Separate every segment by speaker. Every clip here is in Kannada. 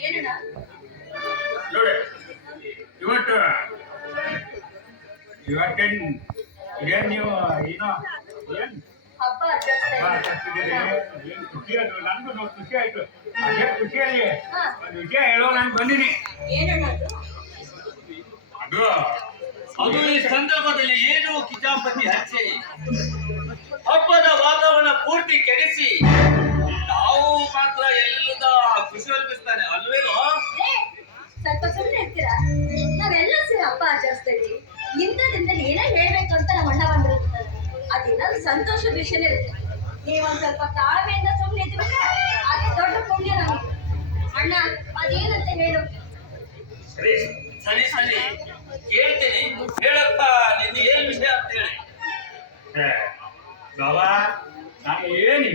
Speaker 1: ಏನಣ್ಣ?
Speaker 2: ನೋಡಿ ಇವತ್ತು ಇವತ್ತೇನ್ ಏನ್ ನೀವು ಏನೋ ಏನ್? ಖುಷಿ ನನ್ಗೂ ನೋಡಿ ಖುಷಿ ಆಯ್ತು. ಅದೇ ಖುಷಿಯಲ್ಲಿ ಒಂದು ವಿಷಯ ಹೇಳೋ ನಾನು ಬಂದಿನಿ.
Speaker 1: ಅದು?
Speaker 2: ಅದು
Speaker 3: ಈ ಸಂದರ್ಭದಲ್ಲಿ ಏನು ಕಿತಾಪತಿ ಹಚ್ಚಿ? ಹಬ್ಬದ ವಾತಾವರಣ ಪೂರ್ತಿ ಕೆಡಿಸಿ? ಅಲ್ವೇನೋ?
Speaker 1: ಏ, ಸ್ವಲ್ಪ ಸುಮ್ಮನೆ ಇರ್ತೀರಾ? ನಾವೆಲ್ಲ ಸೇರಿ ಹಬ್ಬ ಆಚರಿಸ್ತಾ ಇದ್ದೀವಿ ಇಂಥದ್ರಿಂದ ಏನೇ ಹೇಳ್ಬೇಕು ಅಂತ ನಮ್ಮ ಅಣ್ಣ ಬಂದಿರ್ತಾರೆ ಅದೇನಾದ್ರು ಸಂತೋಷದ ವಿಷಯನೇ ಇರುತ್ತೆ. ನೀವೊಂದ್ ಸ್ವಲ್ಪ ತಾಳ್ಮೆಯಿಂದ ಸುಮ್ಮನೆ ಇದ್ಬಿಟ್ರೆ ಅದೇ ದೊಡ್ಡ ಪುಣ್ಯ ನಮಗೆ. ಅಣ್ಣ ಅದೇನಂತ ಹೇಳು?
Speaker 2: ಸರಿ
Speaker 3: ಸರಿ.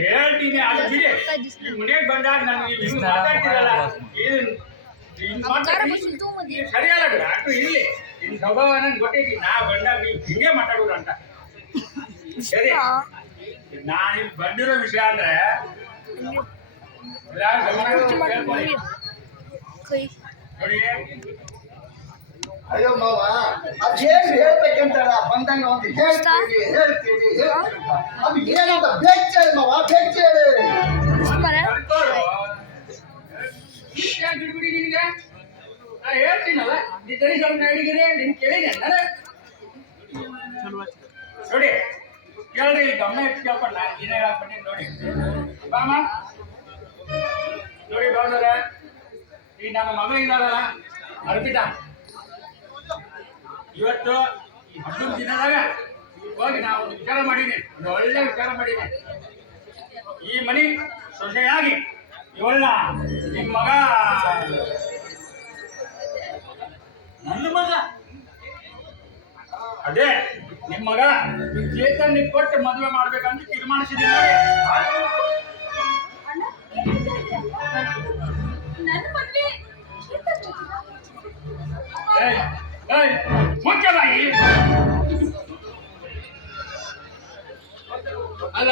Speaker 2: ಹೇಳ್ತೀನಿ ಅದು ಬಿಡಿ. ಮನೆಗೆ ಬಂದಾಗ ನಾನು ನೀವು ಮಾತಾಡ್ತೀರಲ್ಲ ನೀವು ಸರಿಯಲ್ಲ ಬಿಡು ಅಷ್ಟು ಇರ್ಲಿ. ನಿಮ್ ಸ್ವಭಾವ ನಂಗೆ ಗೊತ್ತೈತಿ ನಾ ಬಂದಾಗ ನೀವು ಹಿಂಗೆ ಮಾತಾಡೋದು ಅಂತ. ಸರಿ. ನಾನು ಇಲ್ಲಿ ಬಂದಿರೋ ವಿಷಯ ಅಂದ್ರೆ. ನೋಡಿ.
Speaker 4: ಅಯ್ಯೋ ಮಾವ ಅದೇನು ಹೇಳ್ಬೇಕಂತಾರ ಬಂದಂಗ ಒಂದು ಹೇಳ್ತೀವಿ ಹೇಳ್ತೀವಿ ಅದು ಏನಂತ ಬೆಚ್ಚೇಳಿ ಮಾವ ಬೆಚ್ಚೇಳಿ
Speaker 2: ಕರ್ಕೋರು. ಇಷ್ಟ್ ಯಾಕ್ ಬಿಡ್ಬಿಡಿ ನಿನ್ಗೆ? ನಾ ಹೇಳ್ತೀನಲ್ಲ ನೀ ಸರಿ ಸ್ವಲ್ಪ ಹೇಳಿದ್ರೆ ನಿನ್ ಕೇಳಿದೆ ನಾನು ನೋಡಿ ಕೇಳ್ರಿ ಇಲ್ಲಿ ಗಮನ ಇಟ್ಟು ಕೇಳ್ಕೊಂಡ ಏನೇ ಹೇಳಕ್ ಬಂದಿದ್ ನೋಡಿ ಬಾಮ ನೋಡಿ ಬಾವ್ನವ್ರೆ ಈ ನಮ್ಮ ಮಗಳು ಇದ್ದಾರಲ್ಲ ಅರ್ಪಿತಾ ಇವತ್ತು ಈ ಹಬ್ಬದ ದಿನದಾಗ ಹೋಗಿ ನಾವು ವಿಚಾರ ಮಾಡೀನಿ ಒಂದು ಒಳ್ಳೆ ವಿಚಾರ ಮಾಡಿದೆ. ಈ ಮನಿ ಸೊಸೆಯಾಗಿ ಇವಳನ್ನ ನಿಮ್ಮ ಮಗ
Speaker 3: ನನ್ನ ಮಗ?
Speaker 2: ಅದೇ ನಿಮ್ಮ ಮಗ ಚೇತನ್ ಕೊಟ್ಟು ಮದುವೆ ಮಾಡ್ಬೇಕಂತ ತೀರ್ಮಾನಿಸಿದ್ದೀನಿ ನೋಡಿ ಅಲ್ಲ,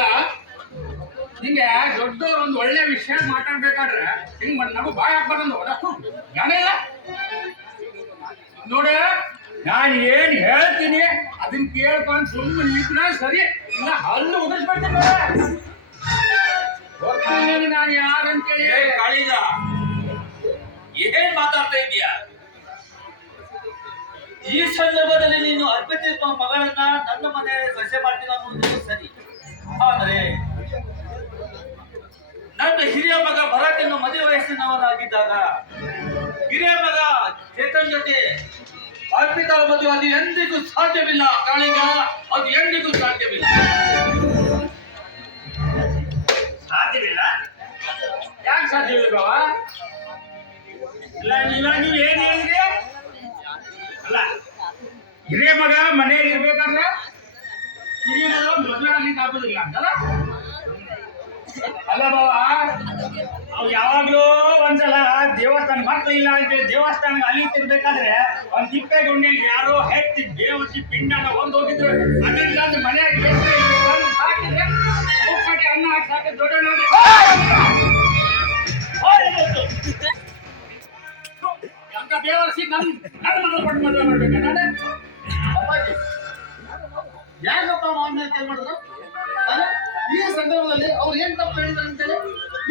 Speaker 2: ನಿಂಗೆ ದೊಡ್ಡವ್ರು ಒಂದು ಒಳ್ಳೆ ವಿಷಯ ಮಾತಾಡ್ಬೇಕಾದ್ರೆ ಹಿಂಗ್ ಬಂದ್ ನಾವು ಬಾಯ್ ಹಾಕ್ಬಾರ್ದು ಇಲ್ಲ. ನೋಡ, ನಾನು ಏನ್ ಹೇಳ್ತೀನಿ ಅದನ್ನ ಕೇಳ್ಕೊಂಡು ಸುಮ್ಮನೆ ನಿಂತ ಸರಿ, ಇಲ್ಲ ಹಲ್ಲು ಉದಿಸ್ಬಿಡ್ತೀನಿ ಗೊತ್ತಿಲ್ಲ ನಾನು ಯಾರಂತೇಳಿ.
Speaker 3: ಕಾಳಿಗ ಏನ್ ಮಾತಾಡ್ತಾ ಇದೀಯ ಈ ಸಂದರ್ಭದಲ್ಲಿ ನೀನು ಅರ್ಪಿತ ಮಗಳನ್ನ ನನ್ನ ಮನೆ ಸಸ್ಯ ಹಿರಿಯ ಮಗ ಭರತನ್ನು ಮದುವೆ ವಯಸ್ಸಿನವರಾಗಿದ್ದಾಗ ಹಿರಿಯ ಮಗ ಚೇತನ್ ಜೊತೆ ಅರ್ಪಿತ ಮದುವೆ ಅದು ಎಂದಿಗೂ ಸಾಧ್ಯವಿಲ್ಲ. ಕಾಳಿಗ ಅದು ಎಂದಿಗೂ ಸಾಧ್ಯವಿಲ್ಲ.
Speaker 2: ಸಾಧ್ಯವಿಲ್ಲ? ಯಾಕೆ ಸಾಧ್ಯವಿಲ್ಲ ಇಲ್ಲ ಇಲ್ಲ ನೀವು ನೀವ್ ಏನ್ ಹೇಳಿದ್ರಿ? ಅಲ್ಲ ಹಿರಿಯ ಮಗ ಮನೆಯಲ್ಲಿ ಇರ್ಬೇಕಾದ್ರೆ ಹಿರಿಯ ಮಗ ಮದುವೆ ಆಗಲಿಕ್ಕೆ ಆಗುದಿಲ್ಲ ಅಂತಲ್ಲ? ಅಲ್ಲ ಬಾವ, ಅವ್ ಯಾವಾಗ್ಲೂ ಒಂದ್ಸಲ ದೇವಸ್ಥಾನ ಮಕ್ಳು ಇಲ್ಲ ಅಂತ ದೇವಸ್ಥಾನ ಅಲ್ಲಿ ತಿರ್ಬೇಕಾದ್ರೆ ಒಂದ್ ತಿಪ್ಪೆ ಗುಂಡಿ ಯಾರೋ ಹೆಚ್ಚಿ ಬೇವಸಿ ಪಿಂಡನ ಒಂದ್ ಹೋಗಿದ್ರು. ಅದರಿಂದ ಅದು ಮನೆ ಹಾಕಿದ್ರೆ ಅನ್ನ ಹಾಕಿ ದೇವಸಿ ಅಂತ ಬೇವರ್ಸಿ ನನ್ ನನ್ನ ಮಗಳು ಕೊಟ್ಟು ಮದುವೆ
Speaker 4: ಮಾಡಿದ್ರು? ಅವ್ರು ಏನ್ ತಪ್ಪು ಹೇಳಿದ್ರು ಅಂತೇಳಿ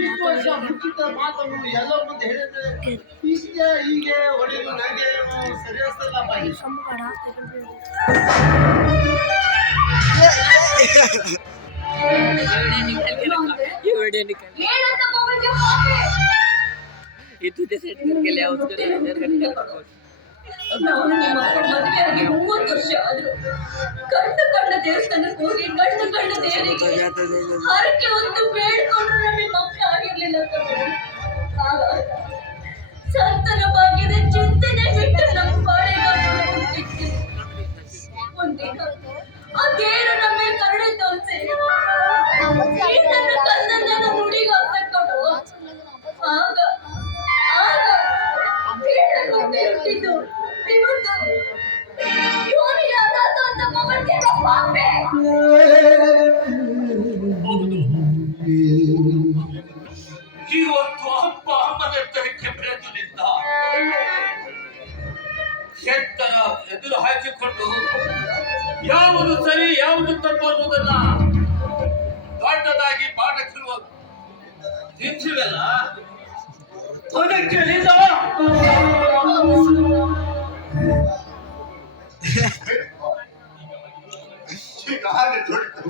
Speaker 4: ಇಷ್ಟು ವರ್ಷ ಮುಚ್ಚಿದ್ದ ಮಾತು ಎಲ್ಲರ ಮುಂದೆ ಹೇಳಿದ್ರೆ ಇಷ್ಟೇ ಹೀಗೆ ಹೊಡೆದು ನನಗೆ
Speaker 1: ಸರಿಯಾಸ್ತಲ್ಲ ಇದು ಸೆಟ್ ಕರ್ಕಲ್ಲಿ ಮೂವತ್ತು ವರ್ಷ ಆದ್ರು. ಕಂಡ ಹೋಗಿ ಒಂದು ಬೇಡ್ಕೊಂಡ್ರು ನಮಗೆ ಮಕ್ಕಳು ಆಗಿರ್ಲಿಲ್ಲ ಸಂತನ ಭಾಗ್ಯದ ಚಿಂತನೆ ಬಿಟ್ಟು ನಮ್ಮ ಹೋಗ್ತಿದ್ವಿ. ಒಂದಿನ ಆ ದೇವರು ನಮ್ಮ ಕರುಣೆ ತೋರಿಸಿ. ನನ್ನ ಕಲ್ಲನ್ನ ನುಡಿಗೆ ಬೇಡ ಇವತ್ತು ಇವತ್ತು ಅಪ್ಪ ಅಮ್ಮನ ಎತ್ತರಕ್ಕೆ ಬೆಳೆದು ನಿಂತ
Speaker 3: ಕೆಟ್ಟ ಎದುರು ಹಾಕಿಕೊಂಡು ಯಾವುದು ಸರಿ, ಯಾವುದು ತಪ್ಪು ಅನ್ನೋದನ್ನ ದೊಡ್ಡದಾಗಿ ಪಾಠ ಕಲಿವ ತಿಂತೀವಲ್ಲ ಅದಕ್ಕೆ
Speaker 4: ನಿಂದ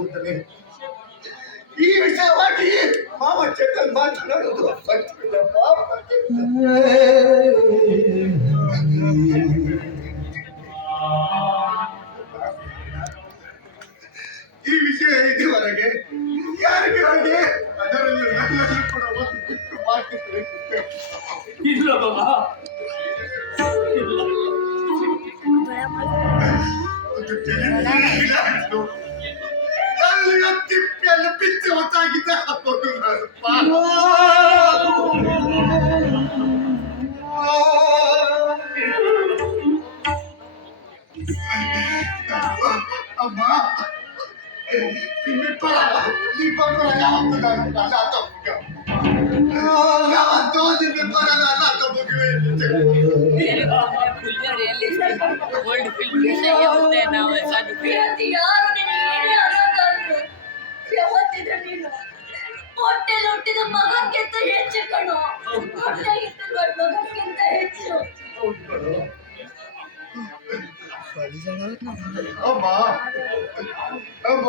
Speaker 4: ಹೋಗ್ತಾನೆ ಈ ವಿಷಯವಾಗಿ ಮಾವ ಚೇತನ್ ಮಾತನಾಡೋದು ಸತ್ಯವಿಲ್ಲ ಪಾಪ ಈ ವಿಷಯ ಇದುವರೆಗೆ ಯಾರಿಗೆ ಹಾಗೆ ಅದರಲ್ಲಿ ನನ್ನನ್ನು ಕೂಡ ಒಂದು ಬಿಟ್ಟು ಮಾತಿದ್ರೆ
Speaker 3: ಇಲ್ಲ ಬಾಬಾ ಇಲ್ಲ
Speaker 4: ಒಂದು ತಿಳಿದಿಲ್ಲ ಅಲ್ಲಿಯ ತಿಪ್ಪೆಯನ್ನು ಬಿಚ್ಚಿ ಹೊತ್ತಾಗಿದ್ದ ಹಾಕೋದು ನಾನು ಅಮ್ಮ ನಿಮ್ಮಿಬ್ಬರ ನಿಮ್ಮಿಬ್ಬರ ಯಾವತ್ತು ನಾನು ಅಲ್ಲ ತಪ್ಪುಗ ಯಾವತ್ತೋ ನಿಮ್ಮಿಬ್ಬರ ಅಲ್ಲ ತಪ್ಪುಗೆ
Speaker 5: ಫುಲ್ಗರಿಯಲ್ಲಿ ಓಲ್ಡ್ ಫಿಲ್ಮ್ ಹೋಗ್ತೇ ನಾವು ಅದು
Speaker 1: ಪ್ರಿಯಂತಿ ಯಾರು ನಿನಗೆ ಏನೇ ಅನ್ನೋದಾದ್ರು ಯಾವತ್ತಿದ್ರೆ ನೀನು ಹೊಟ್ಟೆ ಹುಟ್ಟಿದ ಮಗಕ್ಕಿಂತ ಹೆಚ್ಚು ಕಣು. ಹೊಟ್ಟೆಗಿಟ್ಟಿರುವ ಮಗಕ್ಕಿಂತ ಹೆಚ್ಚು.
Speaker 4: ಅಮ್ಮ ಅಮ್ಮ